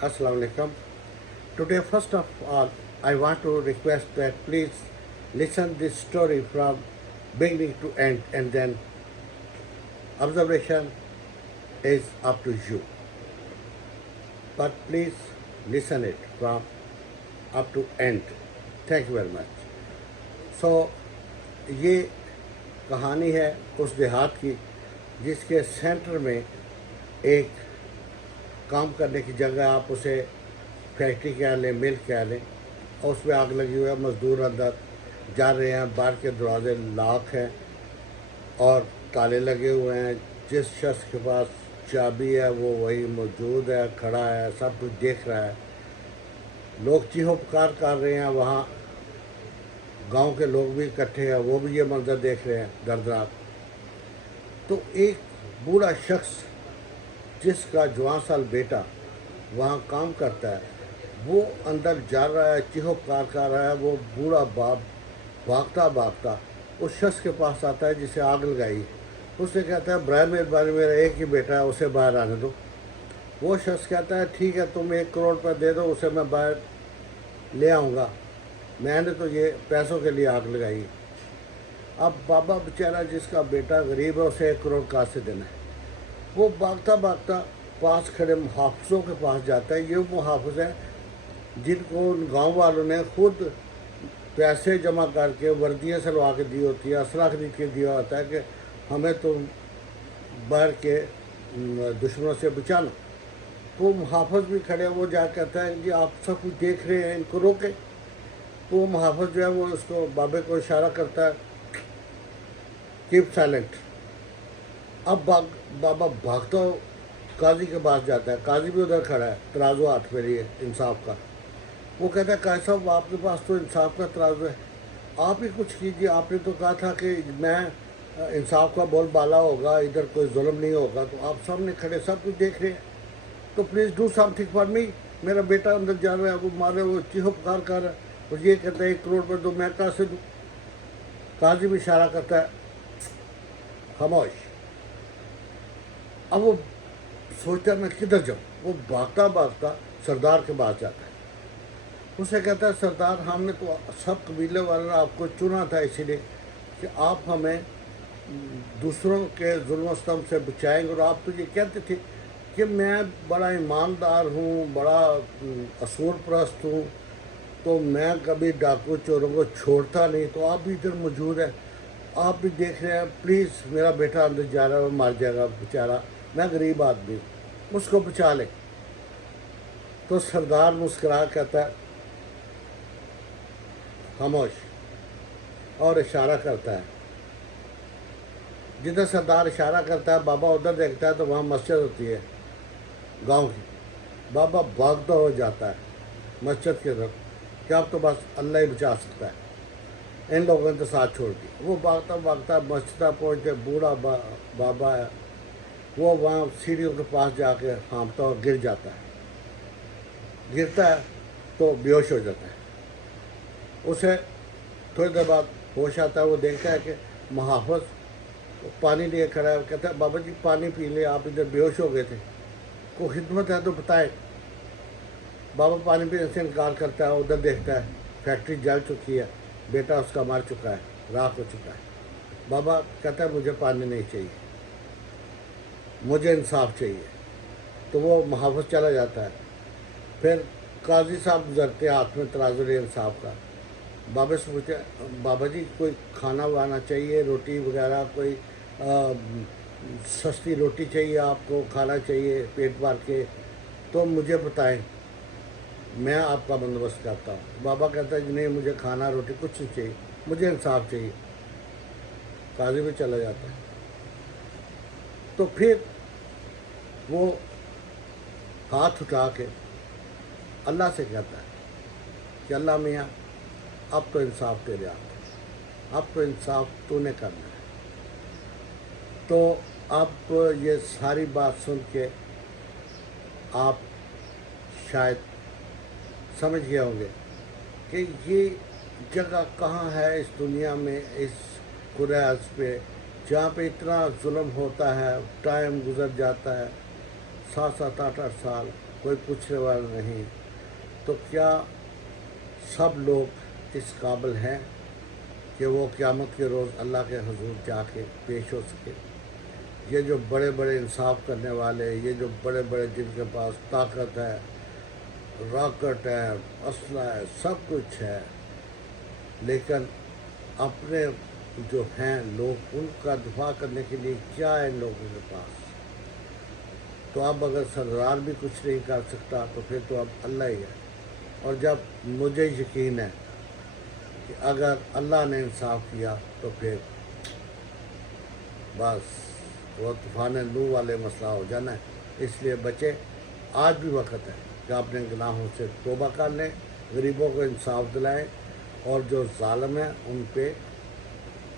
Assalamu alaikum. Today, first of all, I want to request that please listen this story from beginning to end, and then observation is up to you. But please listen it from up to end. Thank you very much. So, ये कहानी है उस देहात की जिसके centre में एक काम करने की जगह, आप उसे फैक्ट्री कह लें, मिल कह लें, और उसमें आग लगी हुई है। मज़दूर अंदर जा रहे हैं, बाहर के दरवाजे लॉक हैं और ताले लगे हुए हैं। जिस शख्स के पास चाबी है वो वही मौजूद है, खड़ा है, सब कुछ देख रहा है। लोग चीहो पुकार कर रहे हैं, वहाँ गांव के लोग भी इकट्ठे हैं, वो भी ये मंजर देख रहे हैं दर्दनाक। तो एक बूढ़ा शख्स जिसका जवान साल बेटा वहाँ काम करता है, वो अंदर जा रहा है, चीहो पुकार कर रहा है। वो बूढ़ा बाप भागता भागता उस शख्स के पास आता है जिसे आग लगाई। उससे कहता है, बराए मेहरबानी मेरा एक ही बेटा है, उसे बाहर आने दो। वो शख्स कहता है, ठीक है, तुम 1 करोड़ रुपये दे दो, उसे मैं बाहर ले आऊँगा, मैंने तो ये पैसों के लिए आग लगाई। अब बाबा बेचारा जिसका बेटा गरीब है, उसे 1 करोड़ कहाँ से देना है। वो भागता भागता पास खड़े मुहाफ़िज़ों के पास जाता है। ये मुहाफ़िज़ हैं जिनको उन गाँव वालों ने खुद पैसे जमा करके वर्दियाँ सलवा के दी होती है, असला खरीद के दिया होता है कि हमें तो बाहर के दुश्मनों से बचाना। तो मुहाफ़िज़ भी खड़े, वो जा कहता है कि आप सब कुछ देख रहे हैं, इनको रोके। तो वो मुहाफ़िज़ जो है वो उसको बाबे को इशारा करता है, कीप साइलेंट। अब बाबा भागता काजी के पास जाता है। काजी भी उधर खड़ा है, तराजू हाथ में लिए इंसाफ का। वो कहता है, काजी साहब आपके पास तो इंसाफ का तराजू है, आप ही कुछ कीजिए। आपने तो कहा था कि मैं इंसाफ का बोलबाला होगा, इधर कोई जुल्म नहीं होगा। तो आप सामने खड़े सब कुछ देख रहे हैं, तो please do something for me. मेरा बेटा अंदर जा रहा है, वो मारे, वो चीहो पुकार कर रहा है, और ये कहता है 1 करोड़ रुपये दो, मैं कहाँ से दूँ। काजी भी इशारा करता है, खामोश। अब वो सोचता है मैं किधर जाऊँ। वो भागता भागता सरदार के पास जाता है। उसे कहता है, सरदार, हमने तो सब कबीले वालों ने आपको चुना था इसीलिए कि आप हमें दूसरों के जुल्म सितम से बचाएंगे, और आप तो ये कहते थे कि मैं बड़ा ईमानदार हूँ, बड़ा असूल परस्त हूँ, तो मैं कभी डाकू चोरों को छोड़ता नहीं। तो आप भी इधर मौजूद हैं, आप भी देख रहे हैं, प्लीज़ मेरा बेटा अंदर जा रहा है, वो मर जाएगा बेचारा, मैं गरीब आदमी, उसको बचा ले। तो सरदार मुस्करा कहता है, खामोश, और इशारा करता है। जिधर सरदार इशारा करता है, बाबा उधर देखता है तो वहाँ मस्जिद होती है गांव की। बाबा भागता हो जाता है मस्जिद की तरफ कि अब तो बस अल्लाह ही बचा सकता है, इन लोगों ने तो साथ छोड़ दी। वो भागता भागता मस्जिद पहुँचते, बूढ़ा बाबा है, वो वहाँ सीढ़ियों के पास जाके हाँफता और गिर जाता है। गिरता है तो बेहोश हो जाता है। उसे थोड़ी देर बाद होश आता है। वो देखता है कि मुहाफ़िज़ पानी लिए खड़ा है। कहता है, बाबा जी पानी पी ले, आप इधर बेहोश हो गए थे, कोई खिदमत है तो बताए। बाबा पानी पीने से इनकार करता है। उधर देखता है फैक्ट्री जल चुकी है, बेटा उसका मर चुका है, राख हो चुका है। बाबा कहता है, मुझे पानी नहीं चाहिए, मुझे इंसाफ चाहिए। तो वो मुहाफ़िज़ चला जाता है। फिर काजी साहब गुजरते, हाथ में तराजू लिए इंसाफ का। बाबा से पूछते, बाबा जी कोई खाना वाना चाहिए, रोटी वगैरह, कोई सस्ती रोटी चाहिए, आपको खाना चाहिए पेट भर के, तो मुझे बताएं, मैं आपका बंदोबस्त करता हूँ। बाबा कहता है, नहीं मुझे खाना रोटी कुछ नहीं चाहिए, मुझे इंसाफ चाहिए। काजी भी चला जाता है। तो फिर वो हाथ उठा के अल्लाह से कहता है कि अल्लाह मियाँ, अब तो इंसाफ तेरे हाथ है, अब तो इंसाफ तूने करना है। तो अब ये सारी बात सुन के आप शायद समझ गए होंगे कि ये जगह कहाँ है इस दुनिया में, इस कुरैश पे, जहाँ पे इतना जुल्म होता है, टाइम गुजर जाता है, 7-7 8-8 साल, کوئی پوچھنے والا نہیں، تو کیا سب لوگ اس قابل ہیں کہ وہ قیامت کے روز اللہ کے حضور جا کے پیش ہو سکے؟ یہ جو بڑے بڑے انصاف کرنے والے، یہ جو بڑے بڑے جن کے پاس طاقت ہے، راکٹ ہے، اسلحہ ہے، سب کچھ ہے، لیکن اپنے جو ہیں لوگ ان کا دفاع کرنے کے لیے کیا ہے ان لوگوں کے پاس؟ تو اب اگر سردار بھی کچھ نہیں کر سکتا تو پھر تو اب اللہ ہی ہے۔ اور جب مجھے یقین ہے کہ اگر اللہ نے انصاف کیا تو پھر بس وہ طوفان نوح والے مسئلہ ہو جانا ہے۔ اس لیے بچے، آج بھی وقت ہے کہ اپنے گناہوں سے توبہ کر لیں، غریبوں کو انصاف دلائیں، اور جو ظالم ہیں ان پہ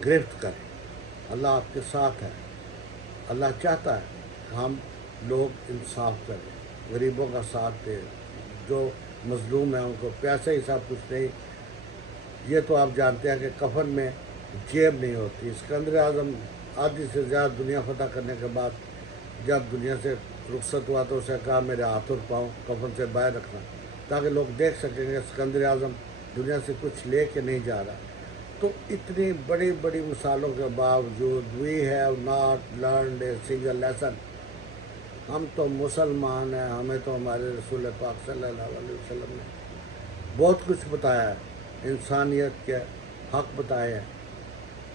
گرفت کریں۔ اللہ آپ کے ساتھ ہے، اللہ چاہتا ہے کہ ہم لوگ انصاف کریں، غریبوں کا ساتھ دیں، جو مظلوم ہیں ان کو پیسے ہی سب کچھ نہیں۔ یہ تو آپ جانتے ہیں کہ کفن میں جیب نہیں ہوتی۔ اسکندر اعظم آدھی سے زیادہ دنیا فتح کرنے کے بعد جب دنیا سے رخصت ہوا تو اسے کہا میرے ہاتھ اور پاؤں کفن سے باہر رکھنا، تاکہ لوگ دیکھ سکیں کہ اسکندر اعظم دنیا سے کچھ لے کے نہیں جا رہا۔ تو اتنی بڑی بڑی مثالوں کے باوجود we have not learned a single lesson. ہم تو مسلمان ہیں، ہمیں تو ہمارے رسول پاک صلی اللہ علیہ وسلم نے بہت کچھ بتایا ہے، انسانیت کے حق بتائے ہیں۔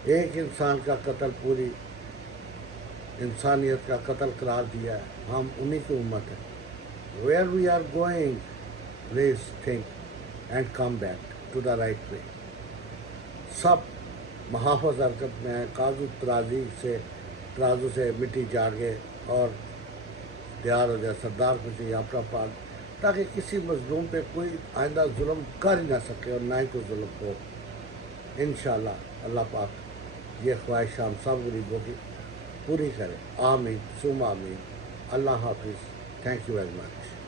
ایک انسان کا قتل پوری انسانیت کا قتل قرار دیا ہے۔ ہم انہی کی امت ہیں۔ Where we are going, please think and come back to the right way. سب محافظ حرکت میں ہیں، کاغذ ترازو سے مٹی جاڑ گئے اور تیار ہو جائے سردار کو چاہیے اپنا پاک، تاکہ کسی مظلوم پہ کوئی آئندہ ظلم کر ہی نہ سکے اور نہ ہی کوئی ظلم ہو۔ انشاءاللہ اللہ پاک یہ خواہش ہم سب غریبوں کی پوری کرے۔ آمین ثم آمین۔ اللہ حافظ۔ Thank you very much.